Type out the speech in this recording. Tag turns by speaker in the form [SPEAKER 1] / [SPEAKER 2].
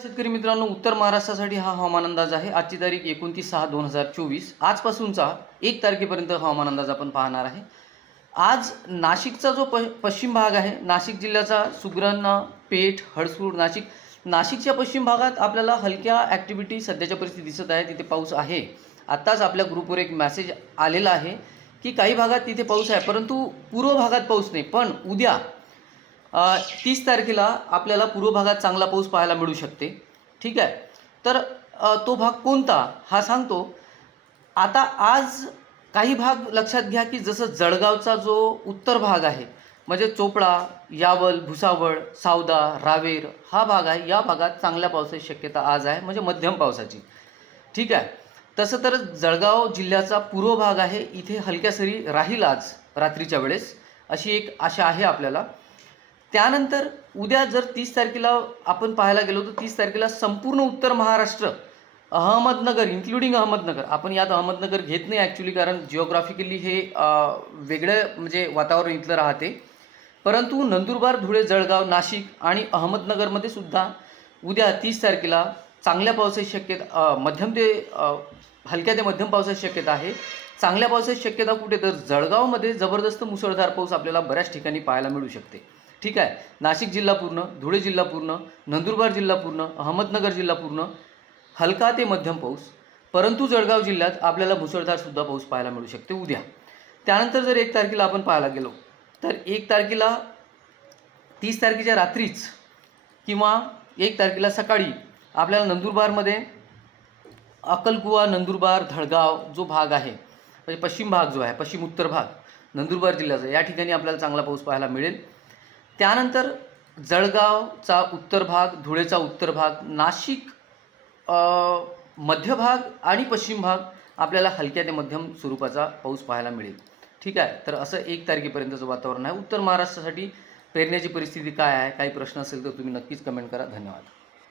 [SPEAKER 1] शेतकरी मित्रांनो उत्तर महाराष्ट्रासाठी हा हवामान अंदाज आहे. आजची तारीख एकोणतीस सहा दोन हजार चोवीस. आजपासूनचा एक तारखेपर्यंत हवामान अंदाज आपण पाहणार आहे. आज नाशिकचा जो प पश्चिम भाग आहे नाशिक जिल्ह्याचा सुग्रण पेठ हडसूळ नाशिक नाशिकच्या पश्चिम भागात आपल्याला हलक्या ॲक्टिव्हिटी सध्याच्या परिस्थितीत दिसत आहे. तिथे पाऊस आहे. आत्ताच आपल्या ग्रुपवर एक मेसेज आलेला आहे की काही भागात तिथे पाऊस आहे परंतु पूर्व भागात पाऊस नाही. पण उद्या तीस तारखेला आपल्याला पूर्व भागात चांगला पाऊस पाहायला मिळू शकते. ठीक आहे? तर तो भाग कोणता? हा सांगतो. आता आज काही भाग लक्षात घ्या की जसं जळगावचा जो उत्तर भाग आहे म्हणजे चोपडा यावल भुसावळ सावदा रावेर हा भाग आहे. या भागात चांगल्या पावसाची शक्यता आज आहे म्हणजे मध्यम पावसाची. ठीक आहे? तसं तर जळगाव जिल्ह्याचा पूर्व भाग आहे. इथे हलक्या सरी राहील आज रात्रीच्या वेळेस. अशी एक आशा आहे आपल्याला. त्यानंतर उद्या जर तीस तारखेला आपण पाहायला गेलो तर तीस तारखेला संपूर्ण उत्तर महाराष्ट्र अहमदनगर इन्क्लुडिंग अहमदनगर आपण यात अहमदनगर घेत नाही ॲक्च्युली कारण जिओग्राफिकली हे वेगळं म्हणजे वातावरण इथलं राहते. परंतु नंदुरबार धुळे जळगाव नाशिक आणि अहमदनगरमध्ये सुद्धा उद्या तीस तारखेला चांगल्या पावसाची शक्यता मध्यम ते हलक्या ते मध्यम पावसाची शक्यता आहे. चांगल्या पावसाची शक्यता कुठे? तर जळगावमध्ये जबरदस्त मुसळधार पाऊस आपल्याला बऱ्याच ठिकाणी पाहायला मिळू शकते. ठीक आहे. नाशिक जिल्हा पूर्ण धुळे जिल्हा पूर्ण नंदुरबार जिल्हा पूर्ण अहमदनगर जिल्हा पूर्ण हलका ते मध्यम पाऊस. परंतु जळगाव जिल्ह्यात आपल्याला मुसळधारसुद्धा पाऊस पाहायला मिळू शकते उद्या. त्यानंतर जर एक तारखेला आपण पाहायला गेलो तर एक तारखेला तीस तारखेच्या रात्रीच किंवा एक तारखेला सकाळी आपल्याला नंदुरबारमध्ये अक्कलकुवा नंदुरबार धळगाव जो भाग आहे म्हणजे पश्चिम भाग जो आहे पश्चिम उत्तर भाग नंदुरबार जिल्ह्याचा या ठिकाणी आपल्याला चांगला पाऊस पाहायला मिळेल. त्यानंतर जळगावचा उत्तर भाग धुळेचा उत्तर भाग नाशिक मध्य भाग आणि पश्चिम भाग आपल्याला हलक्या ते मध्यम स्वरूपाचा पाऊस पाहायला मिळेल. ठीक आहे? तर असं एक तारखेपर्यंतचं वातावरण आहे. उत्तर महाराष्ट्रासाठी पेरण्याची परिस्थिती काय आहे? काही प्रश्न असेल तर तुम्ही नक्कीच कमेंट करा. धन्यवाद.